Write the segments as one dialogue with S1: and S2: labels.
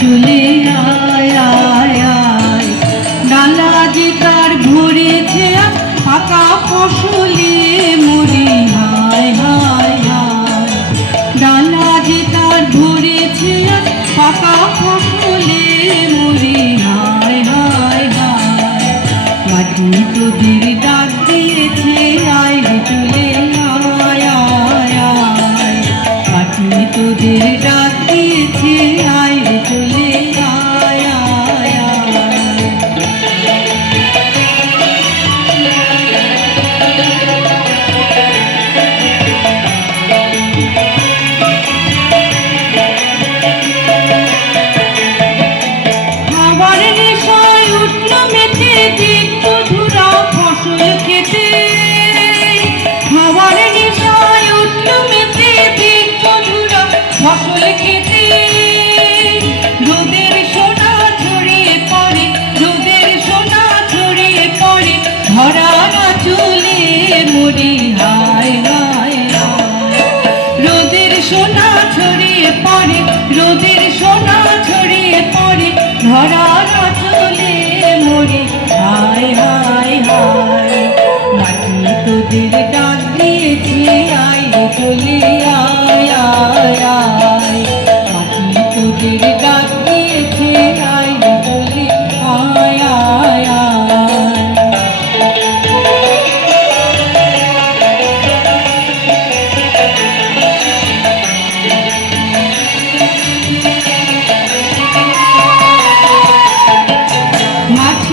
S1: চলে আয় আয় ডালা যে তার ভরেছে আজ পাকা ফসলে মরি, হায় হায় হায়। ডালা যে তার ভরেছে পাকা ফসলে হায় হায় হায়। মাটি তোদের ছড়িয়ে পড়ে, রোদের সোনা ছড়িয়ে পড়ে ধরা চলে মরে। হায় হায় হায়, মাটি তোদের ডাক দিয়েছে, আয়, চলে আয় আয় আয়। মাটি তোদের ডাক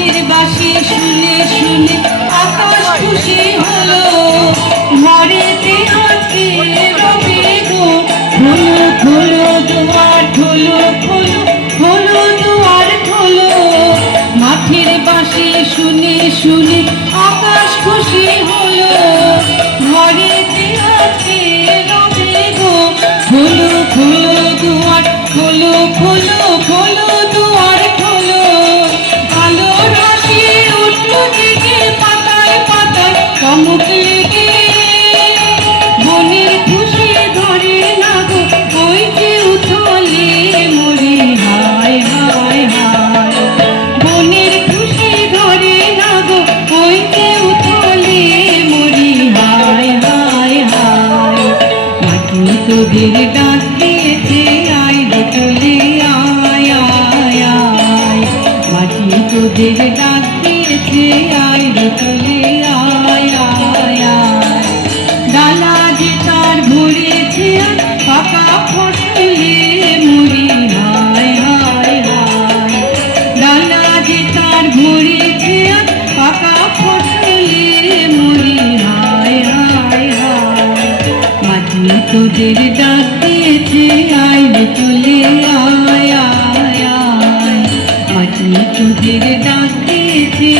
S1: মাঠের বাসি শুনে শুনে আকাশ খুশি হলো। দুয়ার খোলো খোলো দুয়ার খোলো মাঠের বাসি শুনে শুনে আকাশ খুশি তোদের ডাক দিয়েছে আয় রে চলে আয় আয় আয়। মাটি তোদের ডাক আমি তোদের ডাক দিয়েছি আইনে চলে আয় আয় আমি তোদের ডাক দিয়েছি